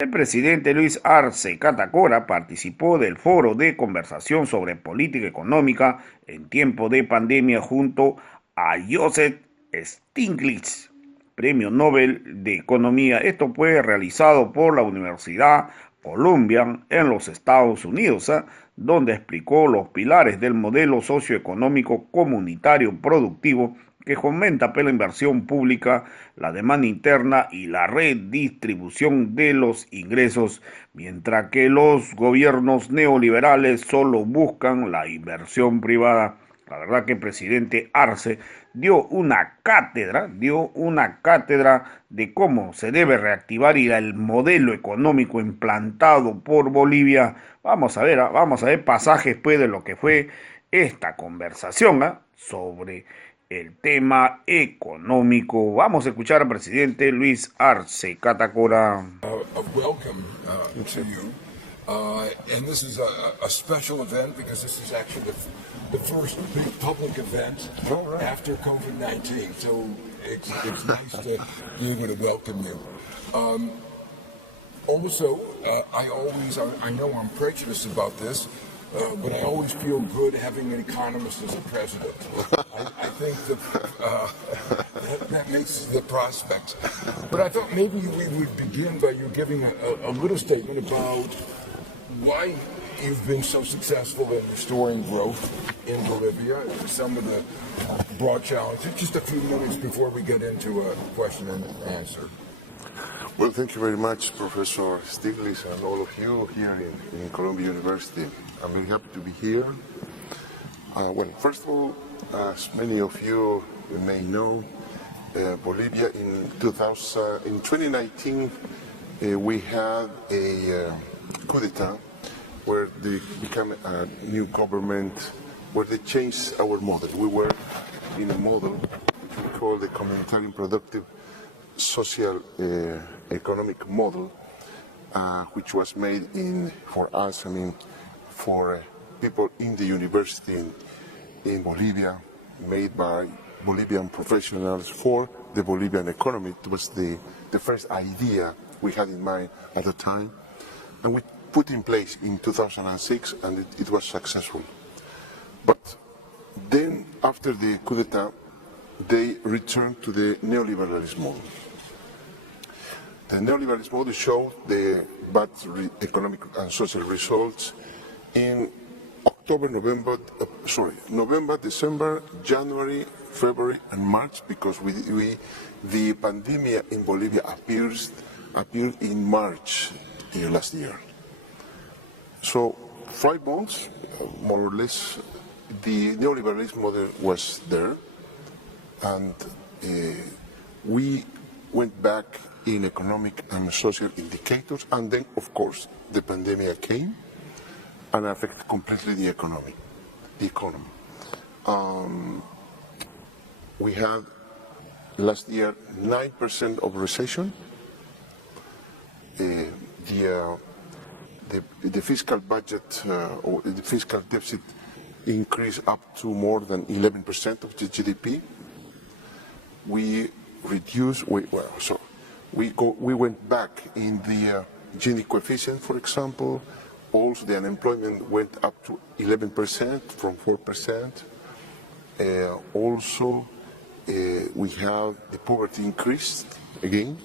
El presidente Luis Arce Catacora participó del Foro de Conversación sobre Política Económica en tiempo de pandemia junto a Joseph Stiglitz, Premio Nobel de Economía. Esto fue realizado por la Universidad Columbia en los Estados Unidos, donde explicó los pilares del modelo socioeconómico comunitario productivo que fomenta la inversión pública, la demanda interna y la redistribución de los ingresos, mientras que los gobiernos neoliberales solo buscan la inversión privada. La verdad que el presidente Arce dio una cátedra de cómo se debe reactivar el modelo económico implantado por Bolivia. Vamos a ver pasajes pues de lo que fue esta conversación sobre el tema económico. Vamos a escuchar al presidente Luis Arce Catacora. Welcome to you. And this is a special event because this is actually the first big public event after COVID-19. So it's nice to be able to welcome you. Also, I know I'm prejudiced about this, but I always feel good having an economist as a president. I think that makes the prospects. But I thought maybe we would begin by you giving a little statement about why you've been so successful in restoring growth in Bolivia, some of the broad challenges. Just a few minutes before we get into a question and answer. Well, thank you very much, Professor Stiglitz, and all of you here in Columbia University. I'm very happy to be here. Well, first of all, as many of you may know, Bolivia in 2019, we had a coup d'etat where they became a new government, where they changed our model. We were in a model which we call the Comunitarian Productive Social Economic Model, which was made for us, for people in the university in Bolivia, made by Bolivian professionals for the Bolivian economy. It was the first idea we had in mind at the time, and we put in place in 2006, and it was successful. But then, after the coup d'etat, they returned to the neoliberalism model. The neoliberalism model showed the bad economic and social results in November, December, January, February, and March, because the pandemic in Bolivia appeared in March last year. So 5 months, more or less, the neoliberalism model was there, and we went back in economic and social indicators, and then, of course, the pandemic came and affected completely the economy. We had last year 9% of recession. The fiscal budget or the fiscal deficit increased up to more than 11% of the GDP. We went back in the Gini coefficient, for example. Also, the unemployment went up to 11% from 4%. We have the poverty increased again.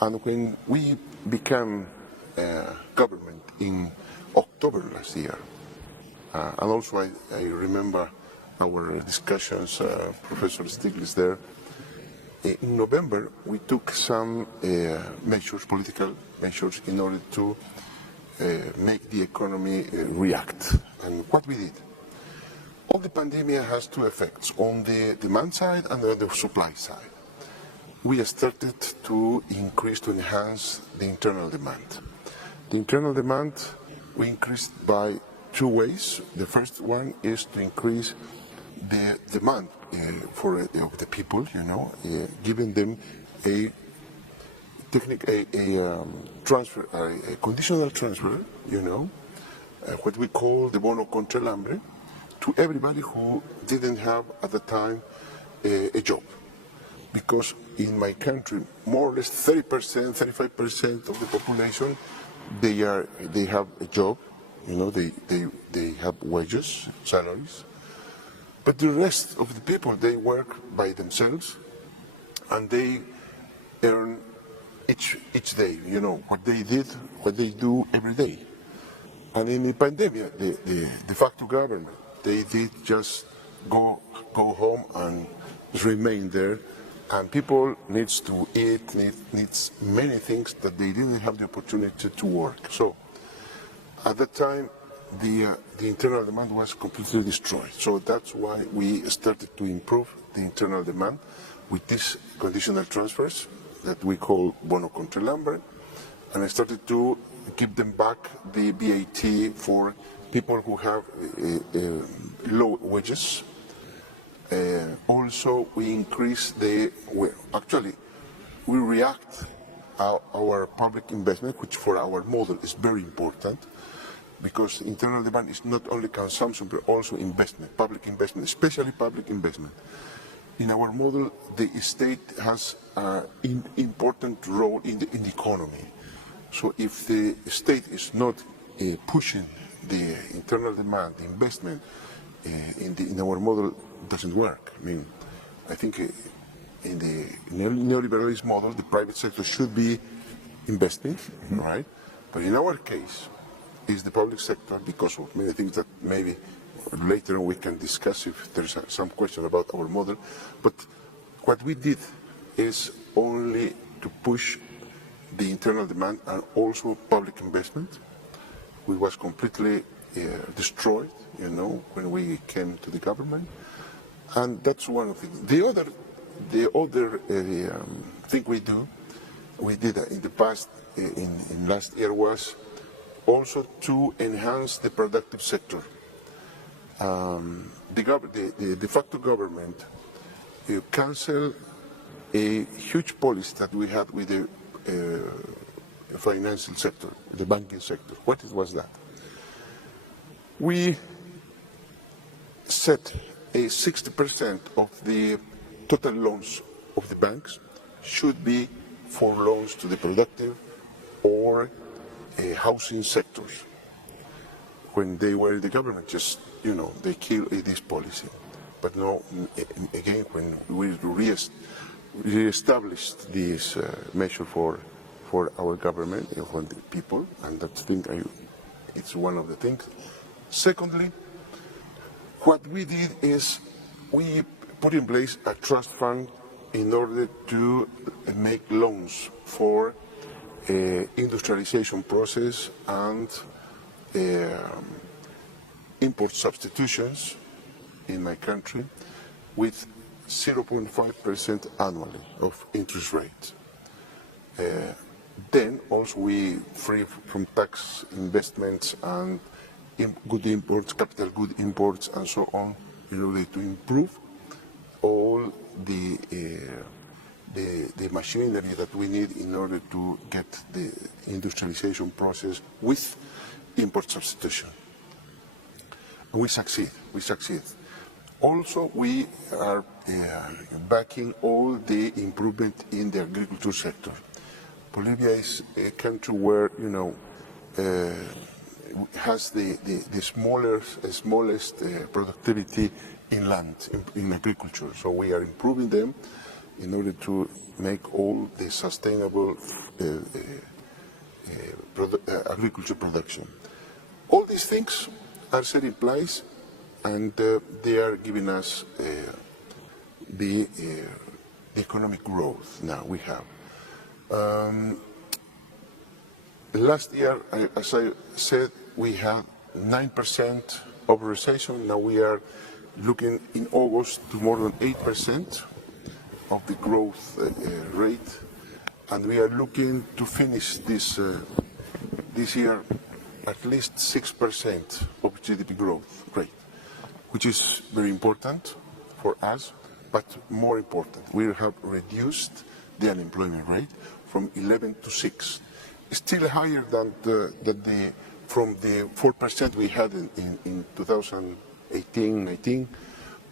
And when we became government in October last year, and also I remember our discussions, Professor Stiglitz there, in November we took some political measures in order to make the economy react. And what we did, all the pandemic has two effects, on the demand side and on the supply side. We started to enhance the internal demand. The internal demand we increased by 2 ways. The first one is to increase the demand of the people, giving them a conditional transfer, what we call the bono contra el hambre, to everybody who didn't have at the time a job. because in my country, more or less 30%, 35% of the population, they have a job, they have wages, salaries, but the rest of the people, they work by themselves, and they earn each day, what they do every day. And in the pandemic, the de facto government, they did just go home and remain there, and people needs to eat, needs many things that they didn't have the opportunity to work. So at that time, the internal demand was completely destroyed. So that's why we started to improve the internal demand with these conditional transfers that we call bono contra el hambre, and I started to give them back the VAT for people who have low wages. Also, we increase we react our public investment, which for our model is very important, because internal demand is not only consumption but also investment, public investment, especially public investment. In our model, the state has an important role in the economy. So if the state is not pushing the internal demand, the investment, in our model, doesn't work. I mean, I think in the neoliberalist model, the private sector should be investing, right? But in our case, it's the public sector, because of many things that maybe later we can discuss if there's some question about our model. But what we did is only to push the internal demand and also public investment, which was completely destroyed, when we came to the government. And that's one of the things. The other thing we did in the past, in last year, was also to enhance the productive sector. The de facto government canceled a huge policy that we had with the financial sector, the banking sector. What was that? We set a 60% of the total loans of the banks should be for loans to the productive or housing sectors. When they were in the government, just, they killed this policy. But now, again, when we re-established this measure for our government, for the people, and that thing, it's one of the things. Secondly, what we did is we put in place a trust fund in order to make loans for industrialization process and import substitutions in my country with 0.5% annually of interest rate. Then also we free from tax investments and good imports, capital good imports, and so on, in order to improve all the machinery that we need in order to get the industrialization process with import substitution. We succeed. Also, we are backing all the improvement in the agriculture sector. Bolivia is a country where, has the smallest productivity in land, in agriculture. So we are improving them in order to make all the sustainable agriculture production. All these things are set in place, and they are giving us the economic growth now we have. Last year, as I said, we had 9% of recession. Now we are looking in August to more than 8% of the growth rate, and we are looking to finish this year at least 6% of GDP growth rate, which is very important for us, but more important, we have reduced the unemployment rate from 11 to 6. Still higher than from the 4% we had in 2018-19,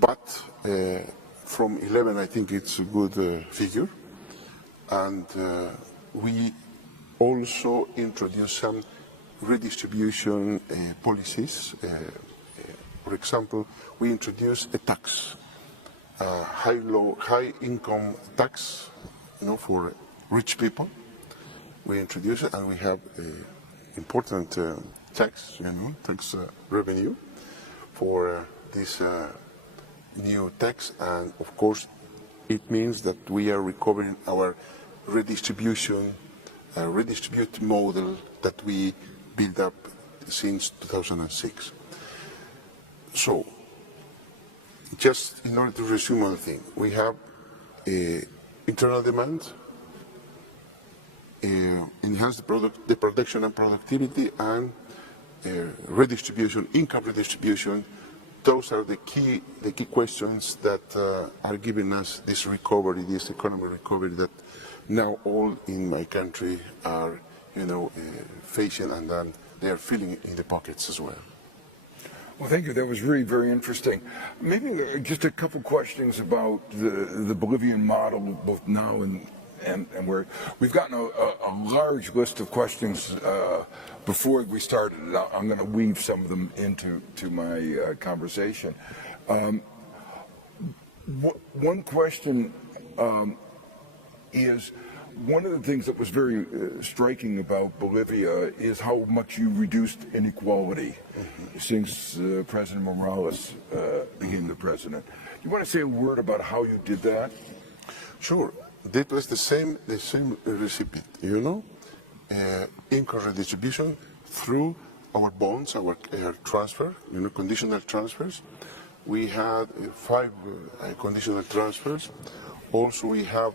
but from 11, I think it's a good figure. And we also introduced some redistribution policies. For example, we introduced a tax, high income tax, for rich people. We introduced it, and we have important tax revenue for this new tax, and of course, it means that we are recovering our redistributed model that we built up since 2006. So, just in order to resume one thing, we have internal demand, enhance the production and productivity, and redistribution, income redistribution. Those are the key questions that are giving us this recovery, this economic recovery that now all in my country are, facing, and then they are feeling in the pockets as well. Well, thank you. That was really very interesting. Maybe just a couple questions about the Bolivian model, both now and where we've gotten a large list of questions before we started. I'm going to weave some of them into my conversation. One question is, one of the things that was very striking about Bolivia is how much you reduced inequality since President Morales became the president. You want to say a word about how you did that? Sure. That was the same recipe, income redistribution through our bonds, our transfer, conditional transfers. We had 5 conditional transfers. Also, we have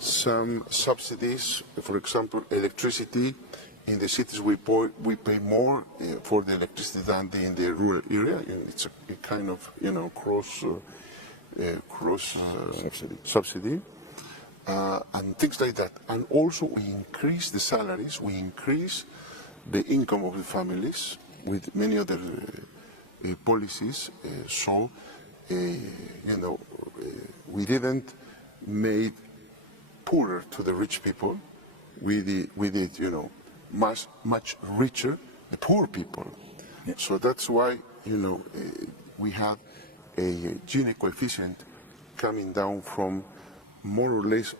some subsidies. For example, electricity. In the cities, we pay more for the electricity than in the rural area. It's a kind of, cross subsidy. And things like that. And also we increase the salaries, we increase the income of the families with many other policies. So, we didn't make poorer to the rich people. We did, much richer the poor people. Yeah. So that's why, we had a Gini coefficient coming down from more or less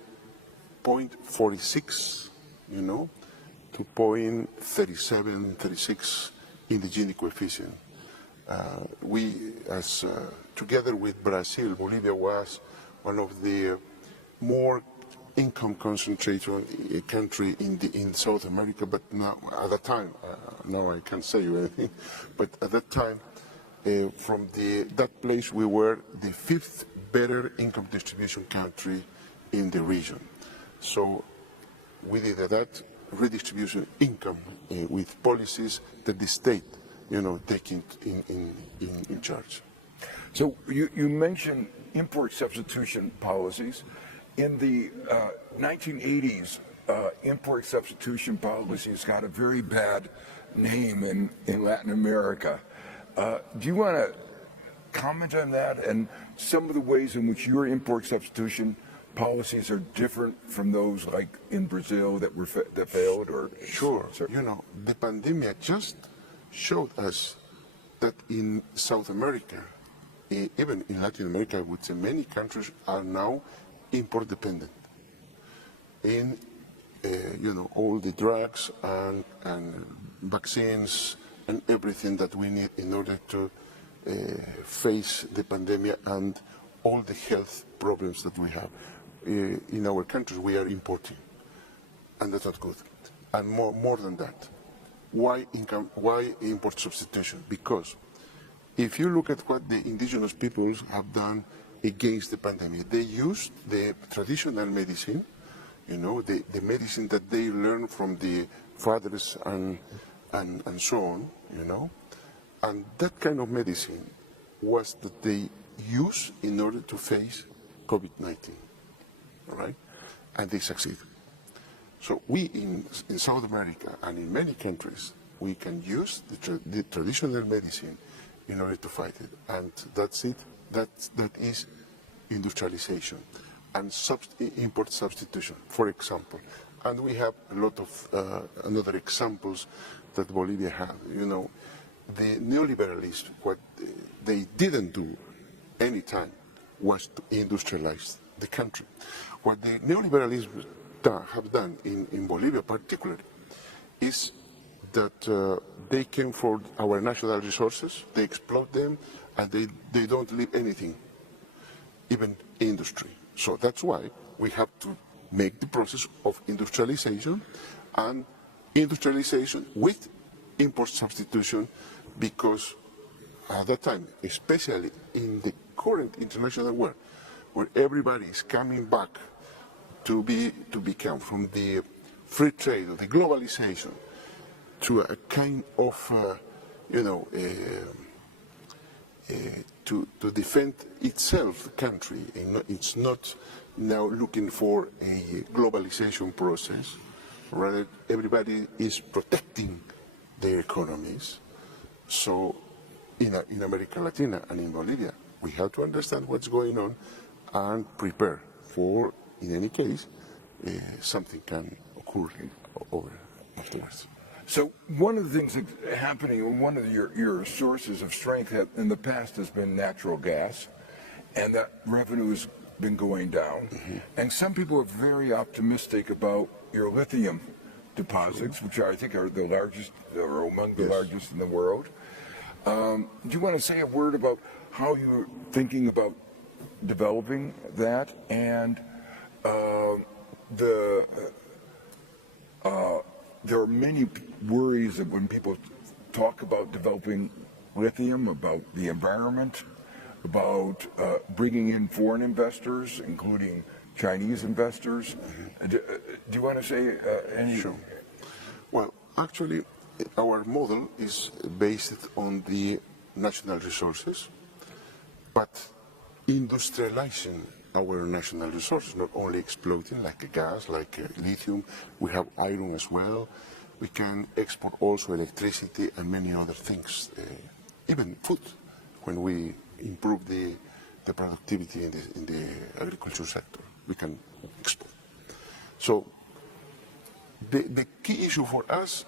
0.46, to 0.37, 36 in the Gini coefficient. We, together with Brazil, Bolivia was one of the more income concentrated country in South America, but now at that time, now I can't say you anything, but at that time, from that place we were the 5th better income distribution country in the region. So we did that redistribution income with policies that the state, taking in charge. So you mentioned import substitution policies. In the 1980s, import substitution policies got a very bad name in Latin America. Do you want to comment on that and some of the ways in which your import substitution policies are different from those like in Brazil that failed? Or sure. The pandemic just showed us that in South America, even in Latin America, I would say many countries are now import dependent in all the drugs and vaccines and everything that we need in order to face the pandemic and all the health problems that we have. In our countries we are importing, and that's not good. And more than that, why import substitution? Because if you look at what the indigenous peoples have done against the pandemic, they used the traditional medicine, the medicine that they learned from the fathers and so on, and that kind of medicine was that they used in order to face COVID-19, all right? And they succeeded. So we in South America and in many countries, we can use the traditional medicine in order to fight it, and that's it. That is, industrialization and import substitution, for example. And we have a lot of another examples that Bolivia had. You know, the neoliberalists, what they didn't do any time was to industrialize the country. What the neoliberalism have done in Bolivia particularly is that they came for our national resources, they exploit them, and they don't leave anything, even industry. So that's why we have to make the process of industrialization and industrialization with import substitution, because at that time, especially in the current international world, where everybody is coming back to become from the free trade or the globalization to a kind of, to defend itself, the country. It's not now looking for a globalization process. Rather, everybody is protecting their economies. So in America Latina and in Bolivia, we have to understand what's going on and prepare for, in any case, something can occur over afterwards. So one of the things that's happening, one of your sources of strength in the past has been natural gas, and that revenue has been going down. Mm-hmm. And some people are very optimistic about your lithium deposits, which I think are the largest, or among the largest in the world. Do you want to say a word about how you're thinking about developing that, and there are many worries that when people talk about developing lithium, about the environment, about bringing in foreign investors, including Chinese investors. Mm-hmm. Do you want to say any? Sure. Well, actually, our model is based on the national resources, but industrializing our national resources, not only exploiting like gas, like lithium, we have iron as well. We can export also electricity and many other things, even food, when we improve the productivity in the agriculture sector, we can export. So the key issue for us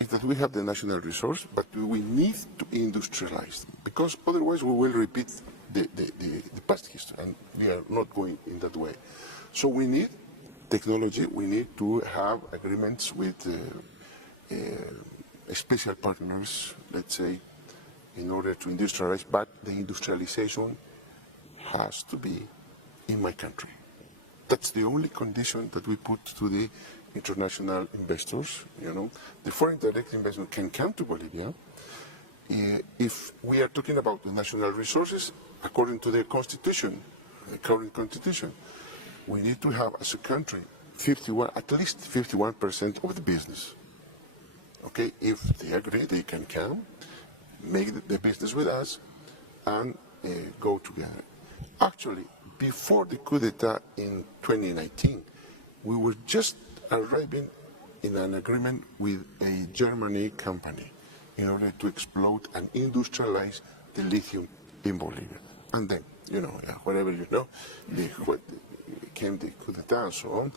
is that we have the national resource, but we need to industrialize them, because otherwise we will repeat the past history, and we are not going in that way. So we need technology, we need to have agreements with special partners, let's say, in order to industrialize, but the industrialization has to be in my country. That's the only condition that we put to the international investors. You know, the foreign direct investment can come to Bolivia if we are talking about the national resources according to the constitution, the current constitution. We need to have, as a country, at least 51% of the business. Okay, if they agree, they can come, make the business with us, and go together. Actually, before the coup d'etat in 2019, we were just arriving in an agreement with a German company in order to exploit and industrialize the lithium in Bolivia. And then, whatever came the coup d'etat and so on.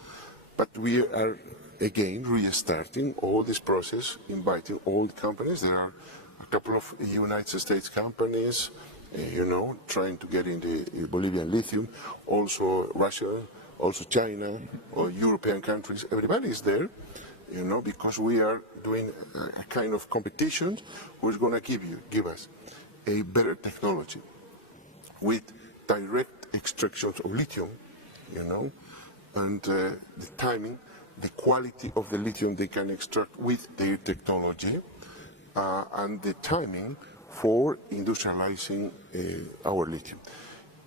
But we are again restarting all this process, inviting all the companies. There are a couple of United States companies, trying to get in the Bolivian lithium, also Russia, also China, or European countries. Everybody is there, because we are doing a kind of competition who's going to give us a better technology with direct extractions of lithium, and the timing, the quality of the lithium they can extract with their technology, and the timing for industrializing our lithium.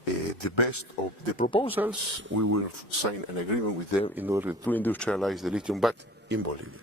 The best of the proposals, we will sign an agreement with them in order to industrialize the lithium, but in Bolivia.